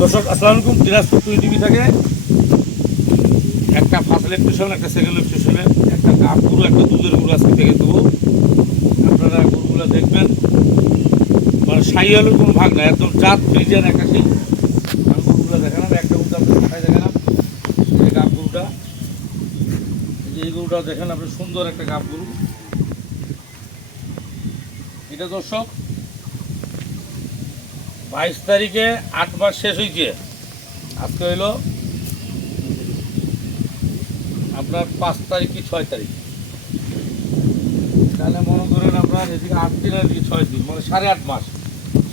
দর্শক আসসালামু আলাইকুম। দিনাজপুর টুই টিভি থেকে একটা ফার্স্ট ইলেকট্রিশিয়ান, একটা সেকেন্ড ইলেকট্রিশিয়ানের একটা গাব গরু, একটা দুধের গরু আজকে থেকে দেবো। আপনারা গরুগুলো দেখবেন, মানে সাইয়ালের কোনো ভাগ নাই, একদম জাত ফ্রিজের একটা সেই। আমি গরুগুলো দেখালাম, একটা গরু আপনার দেখাই দেখালাম এই গাব গরুটা। এই গরুটাও দেখেন আপনি, সুন্দর একটা গাব গরু। এটা দর্শক 22 তারিখে 8 মাস শেষ হয়েছে। আজকে হইলো আপনার 5 তারিখ কি 6 তারিখ, তাহলে মনে করেন আপনার এদিকে 8 দিন, এদিকে 6 দিন, মানে 8.5 মাস।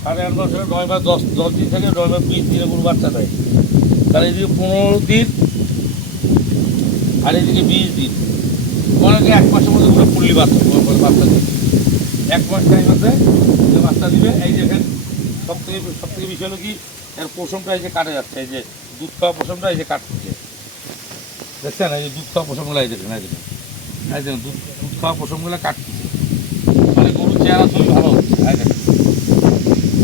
8.5 মাস হলে 9 মাস 10 দিন থেকে 9 মাস 20 দিনে গরু বাচ্চা দেয়। তাহলে এদিকে 15 দিন আর এদিকে 20 দিন, অনেকে 1 মাসের মধ্যে পুরো ফুললি বাচ্চা দেবে। 1 মাস টাইম আছে যে বাচ্চা দিবে। এই দেখেন সব থেকে বিষয় হলো কি, এর পশমটা এই যে কাটে যাচ্ছে, এই যে দুধ খাওয়া পশমটা এই যে কাটছে, দেখছেন? এই যে দুধ খাওয়া পশমগুলো এই দেখেন, এই দেখেন, এই দেখেন দুধ খাওয়া পশমগুলো কাটছে, মানে গরুর চেহারা খুবই ভালো হচ্ছে। এই দেখেন,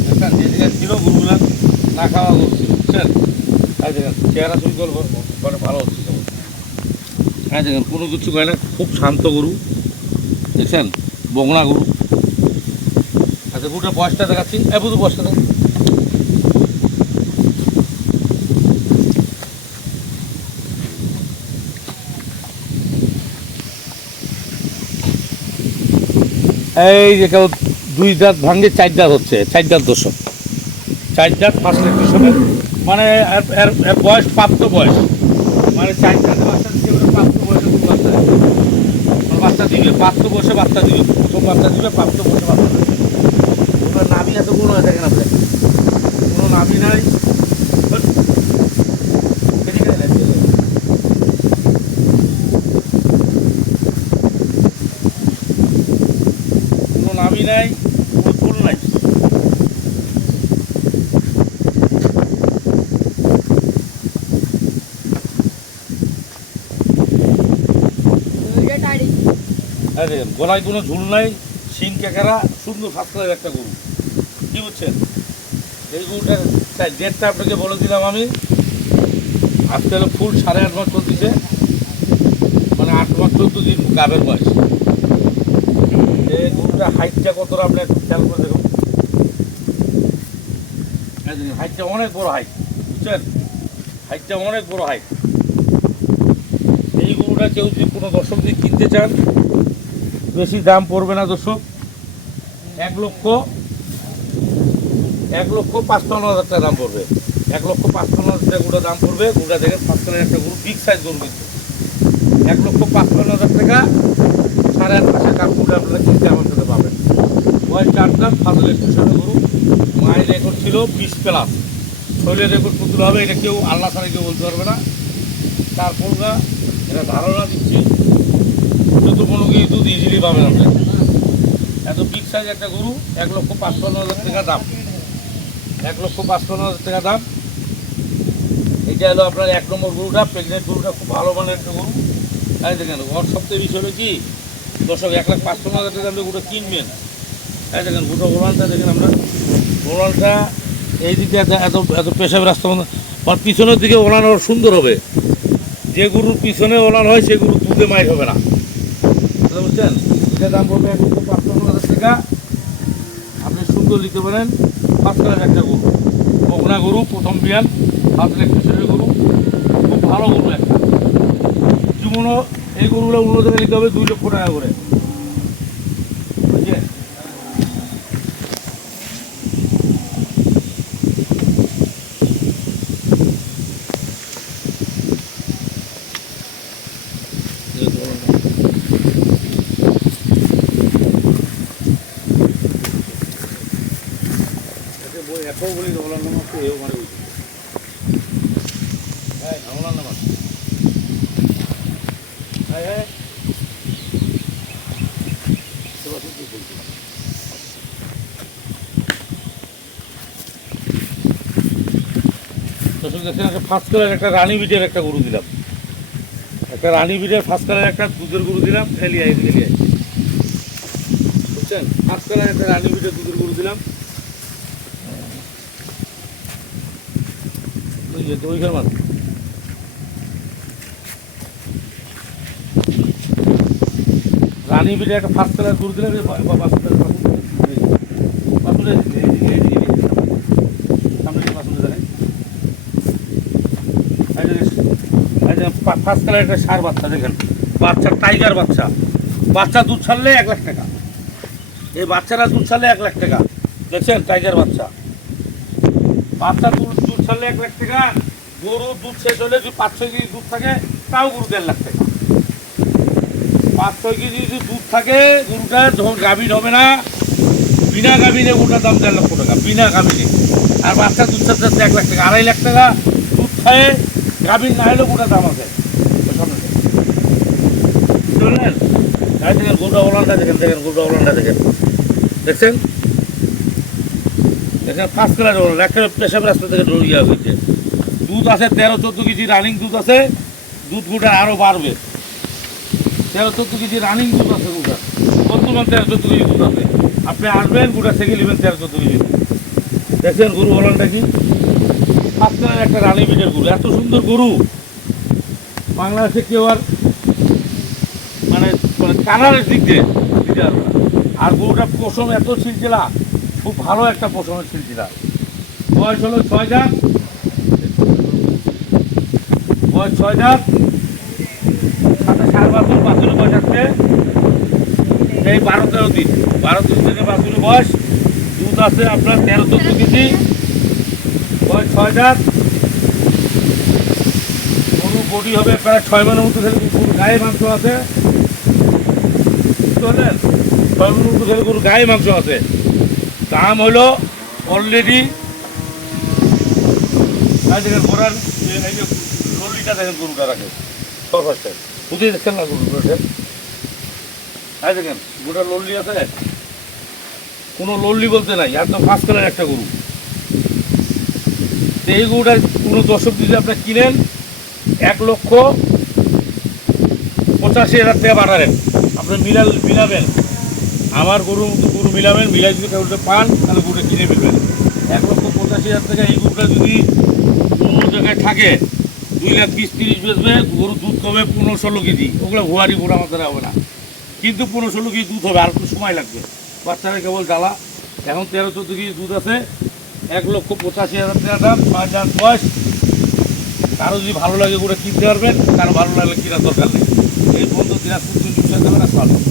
দেখছেন যেদিকে ছিল গরুগুলো না খাওয়া গরু ছিল, বুঝছেন? এই দেখেন চেহারা খুবই মানে ভালো হচ্ছে। হ্যাঁ দেখেন কোনো কিছু হয় না, খুব শান্ত গরু, দেখছেন? বগনা গরু। আচ্ছা গরুটার বয়সটা দেখাচ্ছি, বুধু বয়সটা দেখ। এই যে কেউ 2 দাঁত ভাঙে 4 দাঁত হচ্ছে, 4 দাঁত দর্শক, 4 দাঁত ফার্স্ট ইলেকট্রিশিয়ানের, মানে এর বয়স প্রাপ্ত বয়স, মানে 4 দাঁতের বাচ্চা দিচ্ছে, প্রাপ্ত বয়সে কোনো বাচ্চা বাচ্চা দিবে, প্রাপ্ত বয়সে বাচ্চা দিবে, প্রথম বাচ্চা দিবে, প্রাপ্ত বয়সে বাচ্চা দিবে। ওনার নাভি এত কোনো হয় দেখেন আপনি, কোনো নাভি নাই, কোনো নাভি নাই, কোনো ফুল নাই। গলায় কোনো ঝুল নাই, শিং কেকারা, সুন্দর ফাঁকলার একটা গরু, কি বুঝছেন? এই গরুটার ডেটটা আপনাকে বলে দিলাম আমি। আজকে হলো ফুল 8.5 মাস চলতেছে, মানে 8 মাস 14 দিন গাবের বয়স। এই গরুটা হাইটটা কতটা আপনি একটু খেয়াল করে দেখুন। হাইটটা অনেক বড় হাইট, বুঝছেন? হাইটটা অনেক বড় হাইট। এই গরুটা কেউ যদি কোনো দর্শক যদি কিনতে চান, বেশি দাম পড়বে না দর্শক, 1,55,000 টাকা দাম পড়বে। 1,55,000 টাকা গরুটা দাম পড়বে। গরুটা দেখেন ফার্স্ট কালার একটা গরু, বিগ সাইজ গরু, কিন্তু 1,55,000 টাকা 8.5 মাসের কাপ গরুটা আপনারা কিনতে আমার সাথে পাবেন। বয়স 4 দাঁত, ফার্স্ট ইলেকট্রিশিয়ানের গরু। মায়ের রেকর্ড ছিল 20+, শরীরের রেকর্ড পুতুল হবে, এটা কেউ আল্লাহ ছাড়া কেউ বলতে পারবে না। তারপর এটা ধারণা দিচ্ছি, চতুর্মুখী দুধ ইজিলি পাবেন আপনি। এত বিগ সাইজ একটা গরু, 1,55,000 টাকা দাম, 1,55,000 টাকা দাম। এটা হলো আপনার 1 নম্বর গরুটা, প্রেগনেন্ট গরুটা, খুব ভালো মানের একটা গরু। তাই দেখেন ওর সবথেকে বিষয় হলো কি দর্শক, 1,55,000 টাকা আপনি গরুটা কিনবেন। তাই দেখেন গরুটা ওলানটা দেখেন, আমরা ওলানটা এই দিকে এত এত পেশাব রাস্তা, আর পিছনের দিকে ওলান ওর সুন্দর হবে। যে গরুর পিছনে ওলান হয় সে গরু দুধে মাইক হবে না, বুঝছেন? এটার দাম পড়বে 1,55,000 টাকা। আপনি সুন্দর নিতে পারেন। ফার্স্ট ক্লাস একটা গরু, বকনা গরু, প্রথম বিয়ান, ফার্স্ট ইলেকট্রিশিয়ানের গরু, খুব ভালো গরু একটা। যেমনও এই গরুগুলো উন্নত নিতে হবে 2 লক্ষ টাকা করে, বুঝছেন? এখন বলি ওলার নাম আছে, এও মানে বুঝছি, হ্যাঁ ওলার নাম আছে, হ্যাঁ হ্যাঁ দেখছেন। একটা ফার্স্ট কালার একটা রানী বিটের একটা গরু দিলাম, একটা রানী বিটের ফার্স্ট কালার একটা দুধের গরু দিলাম, খেলিয়াই বুঝছেন? ফার্স্ট কালার একটা রানী বিটের দুধের গরু দিলাম। ওইখানে মাছ রানী বিলে একটা ফার্স্ট কালার গরু দিলে ফার্স্ট কালার একটা সার বাচ্চা দেখেন, বাচ্চা টাইগার বাচ্চা, বাচ্চা দুধ ছাড়লে 1 লাখ টাকা। এই বাচ্চারা দুধ ছাড়লে 1 লাখ টাকা, দেখছেন টাইগার বাচ্চা, বাচ্চা দুধ ছাড়লে 1 লাখ টাকা। গরুর দুধ শেষ হলে যদি 5-6 কেজি দুধ থাকে তাও গরু 1.5 লাখ টাকা। 5-6 কেজি যদি দুধ থাকে গরুটা যখন গাভীর হবে না, বিনা গাভীরে গরুটার দাম 1.5 লক্ষ টাকা বিনা গাভীরে। আর বাচ্চা দুধ ছাড়তে 1 লাখ টাকা, 2.5 লাখ টাকা দুধ খায় গাভীর না হলেও গরুটার দাম আছে। বুঝলেন? দেখেন গরুটা ওলানটা দেখেন, গরুটা ওলানটা দেখেন, দেখছেন দেখেন ফার্স্ট ক্লাস ওলান, একটা পেশাব রাস্তা থেকে ইয়া হয়েছে। দুধ আছে 13-14 কেজি রানিং দুধ আছে, দুধ গোটা আরও বাড়বে। 13-14 কেজি রানিং দুধ আছে গোটা, বর্তমান 13-14 কেজি দুধ আছে। আপনি আসবেন গোটা থেকে নেবেন 13-14 কেজি। দেখছেন গরু ওলানটা কি ফার্স্ট ক্লাসের একটা রানি বিটের গরু, এত সুন্দর গরু বাংলাদেশে কেউ আর মানে কালারের দিক দিয়ে দিতে পারবে না। আর গরুটা পশম এত সিলসিলা, খুব ভালো একটা পশমের সিলসিলা। বয়স হলো 6 দাঁত, বয়স 6 দাঁত, সাথে সার বাছুর, বাছুরের বয়স আসছে এই 12-13 দিন, 12-13 দিনের বাছুরের বয়স। দুধ আছে আপনার 13-14 কেজি, বয়স 6 দাঁত। গরু বডি হবে প্রায় 6 মানের মতো, গরু গায়ে মাংস আছে। বুঝলেন? 6 মানের মতো গরু গায়ে মাংস আছে। দাম হলো অলরেডি দেখেন ঘোড়ার এই যে ললিটা দেখেন গরুটা রাখে 6-5টা, বুঝেই দেখছেন না গরুটা দেখেন গোটা লল্লি আছে, কোনো লল্লি বলতে নাই, একদম ফার্স্ট কালার একটা গরু। এই গরুটা কোনো দর্শক যদি আপনার কিনেন 1,85,000 টাকা বাড়ালেন, আপনি মিলাবেন আমার গরুর মতো গরু মিলাবেন, মিলাই যদি কাউকে পান তাহলে গরুটা কিনে ফেলবেন। 1,85,000 টাকা এই গরুটা যদি অন্য জায়গায় থাকে 2,20,30 বেচবে, গরু দুধ হবে 15-16 কেজি। ওগুলো ভুয়ারি গরু আমাদের হবে না, কিন্তু 15-16 কেজি দুধ হবে, আর একটু সময় লাগবে। বাচ্চারা কেবল জ্বালা। এখন 13-14 কেজি দুধ আছে, 1,85,000 টাকা দাম, 6 দাঁত বয়স। কারো যদি ভালো লাগে গরুটা কিনতে পারবেন, কারো ভালো লাগলে কেনার দরকার নেই। এই বন্ধু দিনাজপুর 24 আসসালাম।